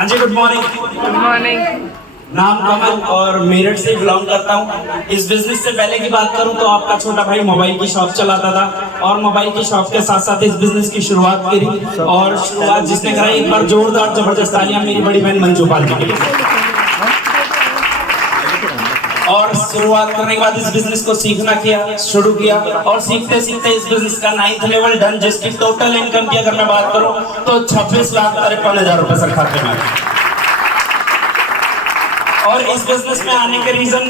हाँ जी, good morning. Good morning. नाम कमल और मेरठ से बिलोंग करता हूँ। इस बिजनेस से पहले की बात करूँ तो आपका छोटा भाई मोबाइल की शॉप चलाता था और मोबाइल की शॉप के साथ साथ इस बिजनेस की शुरुआत करी और शुरुआत जिसने कराई, एक बार जोरदार जबरदस्त तालियां मेरी बड़ी बहन मंजू पाल के लिए। और शुरुआत करने के बाद इस बिजनेस को सीखना किया, शुरू किया और सीखते सीखते इस बिजनेस का 9th लेवल डन, जिसकी टोटल इनकम की अगर मैं बात करूं तो 26,53,000 रुपए सर खाते में। और इस बिजनेस में आने के रीजन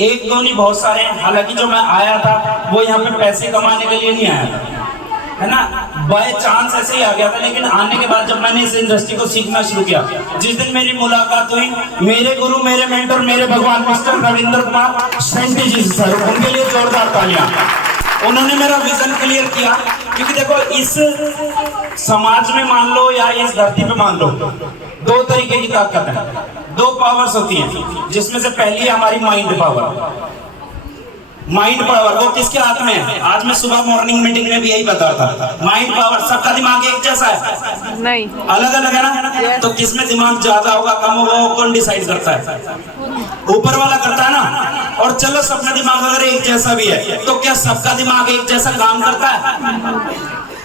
एक दो नहीं, बहुत सारे हैं। हालांकि जो मैं आया था वो यहाँ पे पैसे कमाने के लिए नहीं आया था, है ना, बाय चांस ऐसे ही आ गया था। लेकिन आने के बाद जब मैंने इस इंडस्ट्री को सीखना शुरू किया, जिस दिन मेरी मुलाकात हुई मेरे गुरु, मेरे मेंटर, मेरे भगवान मिस्टर रविंद्र कुमार सेंटी जी सर, उनके लिए जोरदार तालियां। उन्होंने मेरा विजन क्लियर किया, क्योंकि देखो इस समाज में मान लो या इस धरती पे मान लो, दो तरीके की ताकत है, दो पावर्स होती हैं, जिसमें से पहली है हमारी माइंड पावर। माइंड पावर वो किसके हाथ में है? आज मैं सुबह मॉर्निंग मीटिंग में भी यही बता रहा था, माइंड पावर। सबका दिमाग एक जैसा है? नहीं, अलग अलग है ना। तो किसमें दिमाग ज्यादा होगा कम होगा वो कौन डिसाइड करता है? ऊपर वाला करता है ना। और चलो सबका दिमाग अगर एक जैसा भी है तो क्या सबका दिमाग एक जैसा काम करता है?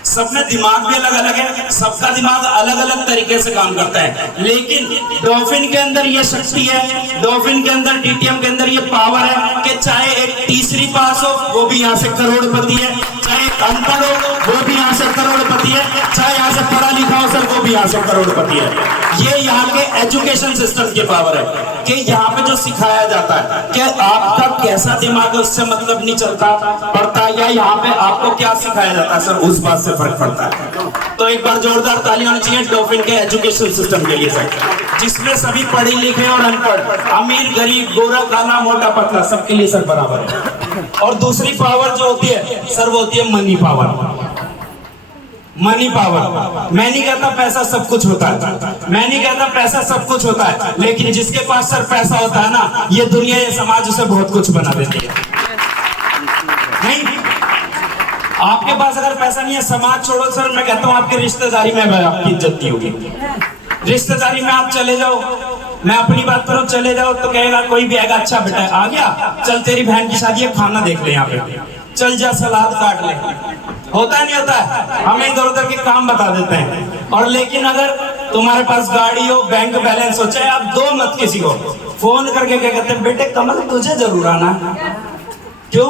सब में दिमाग भी अलग अलग है, सबका दिमाग अलग अलग तरीके से काम करता है। लेकिन डॉल्फिन के अंदर ये शक्ति है, डॉल्फिन के अंदर, डीटीएम के अंदर ये पावर है कि चाहे एक तीसरी पास हो वो भी यहाँ से करोड़पति है, चाहे एक अनपढ़ हो वो भी यहाँ से करोड़पति है, चाहे यहाँ से पढ़ा लिखा हो सर वो भी यहाँ से करोड़पति है। ये यहाँ के एजुकेशन सिस्टम की पावर है कि यहाँ पे जो सिखाया जाता है कि आपका कैसा दिमाग है उससे मतलब नहीं चलता पड़ता, या यहाँ पे आपको क्या सिखाया जाता है सर उस बात से फर्क पड़ता है। तो एक बार जोरदार तालियां होनी चाहिए डॉल्फिन के एजुकेशन सिस्टम के लिए सर, जिसमें सभी पढ़े लिखे और अनपढ़, अमीर गरीब, गोरा काला मोटा पतला सबके लिए सर बराबर है। और दूसरी पावर जो होती है सर वो होती है मनी पावर। मनी पावर, मैं नहीं कहता पैसा सब कुछ होता है, मैं नहीं कहता पैसा सब कुछ होता है, लेकिन जिसके पास सर पैसा होता है ना, ये दुनिया ये समाज उसे बहुत कुछ बना देती है। नहीं, आपके पास अगर पैसा नहीं है, समाज छोड़ो सर, मैं कहता हूँ आपकी रिश्तेदारी में आपकी इज्जत नहीं होगी। रिश्तेदारी में आप चले जाओ, मैं अपनी बात करूं, चले जाओ तो कहेगा कोई भी आएगा, अच्छा बेटा आ गया, चल तेरी बहन की शादी है, खाना देख ले यहाँ पे, चल जा सलाद काट ले। होता नहीं होता है, हमें इधर उधर के काम बता देते हैं। और लेकिन अगर तुम्हारे पास गाड़ी हो, बैंक बैलेंस हो, चाहे आप दो मत किसी को, फोन करके क्या कहते हैं, बेटे कमल तुझे जरूर आना। क्यों?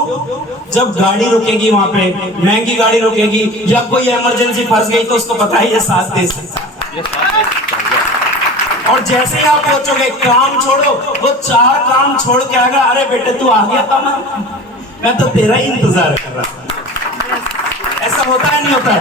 जब गाड़ी रुकेगी वहां पे, महंगी गाड़ी रुकेगी या कोई इमरजेंसी फंस गई तो उसको पता है ये साथ दे सकता है। और जैसे ही आप सोचोगे काम छोड़ो, वो 4 काम छोड़ के आएगा, अरे बेटे तू आ गया कमल, मैं तो तेरा ही इंतजार कर रहा था। ऐसा होता है नहीं होता है?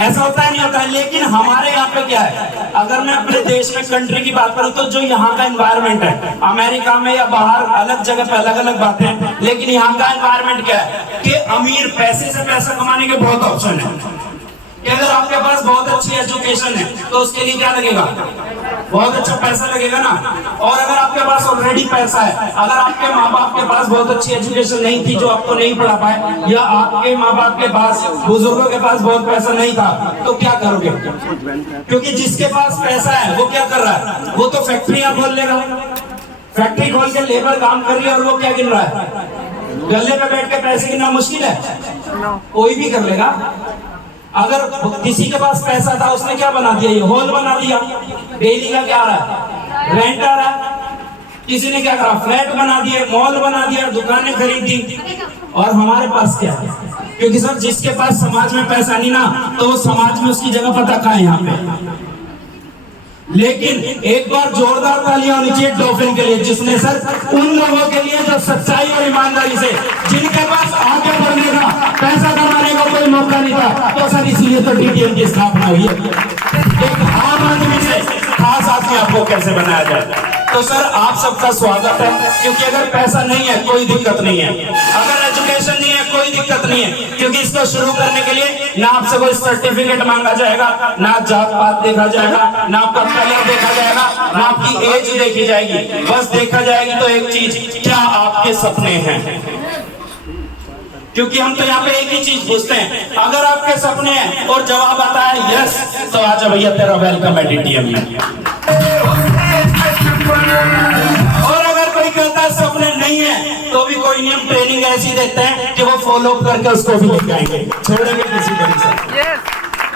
ऐसा होता है नहीं होता है। लेकिन हमारे यहाँ पे क्या है, अगर मैं अपने देश में कंट्री की बात करूँ तो जो यहाँ का एनवायरनमेंट है, अमेरिका में या बाहर अलग जगह पे अलग अलग बातें हैं, लेकिन यहाँ का एनवायरनमेंट क्या है कि अमीर पैसे से पैसा कमाने के बहुत ऑप्शन है। कि अगर आपके पास बहुत अच्छी एजुकेशन है तो उसके लिए क्या लगेगा, बहुत अच्छा पैसा लगेगा ना। और अगर आपके पास ऑलरेडी पैसा है, अगर आपके माँ बाप के पास बहुत अच्छी एजुकेशन नहीं थी जो आपको नहीं पढ़ा पाए, या आपके माँ बाप के पास, बुजुर्गों के पास बहुत पैसा नहीं था, तो क्या करोगे? क्योंकि जिसके पास पैसा है वो क्या कर रहा है, वो तो फैक्ट्रियां खोल लेगा, फैक्ट्री खोल के लेबर काम कर रही है और वो क्या गिन रहा है, गले पे बैठ के पैसे गिनना मुश्किल है, कोई भी कर लेगा। अगर किसी के पास पैसा था उसने क्या बना दिया, ये हॉल बना दिया, डेली का क्या आ रहा है, रेंट आ रहा है। किसी ने क्या करा, फ्लैट बना दिए, मॉल बना दिया, दुकानें खरीदी। और हमारे पास क्या है, क्योंकि सर जिसके पास समाज में पैसा नहीं ना, तो वो समाज में उसकी जगह पता कहाँ है यहाँ पे। लेकिन एक बार जोरदार तालियां होनी चाहिए डॉल्फिन के लिए, जिसने सर उन लोगों के लिए जो सच्चाई और ईमानदारी से, जिनके पास आगे बढ़ने का, पैसा कमाने का कोई मौका नहीं था, तो सर इसलिए तो डीटीएम की स्थापना हुई है। एक आम आदमी से खास आदमी आपको कैसे बनाया जाए। तो सर आप सबका स्वागत है, क्योंकि अगर पैसा नहीं है कोई दिक्कत नहीं है, अगर एजुकेशन नहीं है कोई दिक्कत नहीं है, क्योंकि इसको शुरू करने के लिए ना आपसे कोई सर्टिफिकेट मांगा जाएगा, ना जात पात देखा जाएगा, ना आपका कलर देखा जाएगा, ना आपकी एज देखी जाएगी, बस देखा जाएगी तो एक चीज, क्या आपके सपने हैं। क्योंकि हम तो यहाँ पे एक ही चीज पूछते हैं, अगर आपके सपने हैं और जवाब आता है यस, तो आजा भैया तेरा वेलकम है डीटीएम में। और अगर कोई कहता है सपने नहीं है तो भी कोई नियम ट्रेनिंग ऐसी देते हैं कि वो फॉलो करके उसको भी लेके आएंगे, छोड़ेंगे किसी को नहीं सर।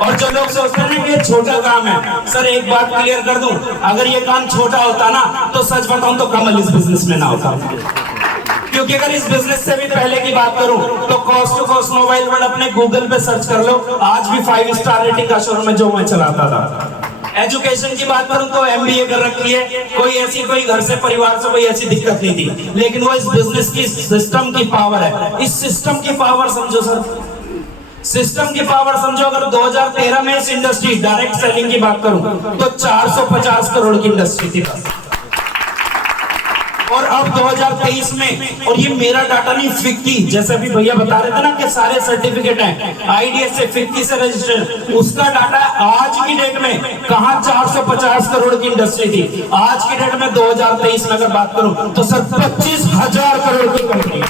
और जो लोग सोचते हैं कि ये छोटा काम है, सर एक बात क्लियर कर दूं, अगर ये काम छोटा होता ना तो सच बताऊं तो कमल इस बिजनेस में ना होता। क्योंकि अगर इस बिजनेस से भी पहले की बात करूं तो coast to coast mobile world अपने गूगल पे सर्च कर लो, आज भी 5 स्टार रेटिंग का शोरूम है जो मैं चलाता था। एजुकेशन की बात करूं तो MBA कर रखी है, कोई घर से परिवार से कोई ऐसी दिक्कत नहीं थी, लेकिन वो इस बिजनेस की सिस्टम की पावर है। इस सिस्टम की पावर समझो सर, सिस्टम की पावर समझो। अगर 2013 में इस इंडस्ट्री डायरेक्ट सेलिंग की बात करूं तो 450 करोड़ की इंडस्ट्री थी बस। और अब 2023 में, और ये मेरा डाटा नहीं, फिक्की जैसे भी भैया बता रहे थे ना कि सारे सर्टिफिकेट हैं IDS से, फिक्की से रजिस्ट्रेशन, उसका डाटा आज की डेट में कहां 450 करोड़ की इंडस्ट्री थी, आज की डेट में 2023 में अगर बात करूं तो सर 25,000 करोड़ की कंपनी।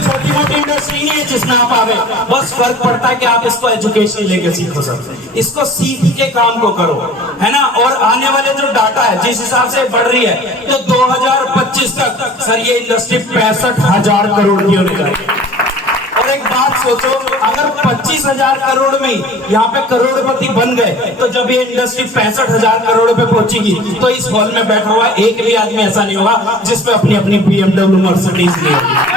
छोटी मोटी इंडस्ट्री नहीं है जिसमें आप आवे, बस फर्क पड़ता है कि आप इसको एजुकेशन लेके सीखो सर, इसको सीख के काम को करो, है ना। और आने वाले जो डाटा है जिस हिसाब से बढ़ रही है तो 2025 तक सर ये इंडस्ट्री 65,000 करोड़ की होने जाएगी। और एक बात सोचो, अगर 25,000 करोड़ में यहाँ पे करोड़पति बन गए तो जब ये इंडस्ट्री 65,000 करोड़ पे पहुंचेगी तो इस हॉल में बैठा हुआ एक भी आदमी ऐसा नहीं होगा जिसपे अपनी अपनी BMW मर्सिडीज नहीं होगी।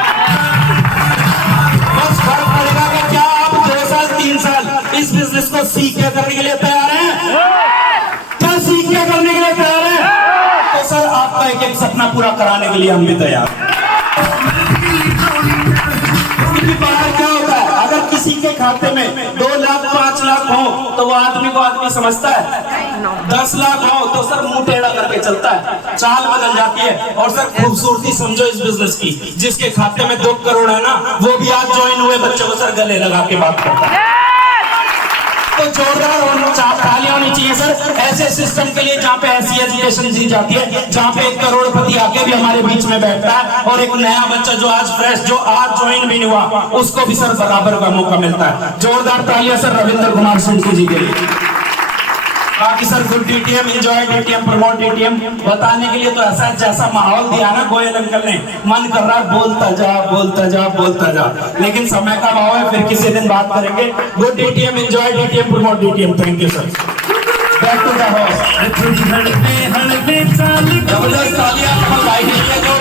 फर्क पड़ेगा कि क्या आप 2 साल 3 साल इस बिजनेस को सीख के करने के लिए तैयार हैं? क्या सीख के करने के लिए तैयार हैं? तो सर आपका एक एक सपना पूरा कराने के लिए हम भी तैयार हैं। बाहर क्या होता है, अगर किसी के खाते में 2 लाख 5 लाख हो तो वो आदमी को आदमी समझता है, 10 लाख हो तो सर मुंह टेढ़ा करके चलता है, चाल बदल जाती है। और सर खूबसूरती समझो इस बिजनेस की, जिसके खाते में 2 करोड़ है ना वो भी आज ज्वाइन हुए बच्चों को सर गले लगा के बात करता है। तो जोरदार तालियां होनी चाहिए सर ऐसे सिस्टम के लिए जहाँ पे ऐसी एजुकेशन दी जाती है, जहाँ पे एक करोड़पति आके भी हमारे बीच में बैठता है और एक नया बच्चा जो आज फ्रेश, जो आज ज्वाइन भी नहीं हुआ, उसको भी सर बराबर का मौका मिलता है। जोरदार तालियां सर रविंद्र कुमार सिंह जी के लिए। बाकी sir good DTM, enjoy DTM, promote DTM बताने के लिए तो ऐसा जैसा माहौल दिया ना गोयल अंकल ने, मन कर रहा है बोलता जा बोलता जा बोलता जा, लेकिन समय का अभाव है, फिर किसी दिन बात करेंगे। Good DTM, enjoy DTM, promote DTM। Thank you sir. Back to the house. जबरदस्त तालियां कमल भाई के लिए।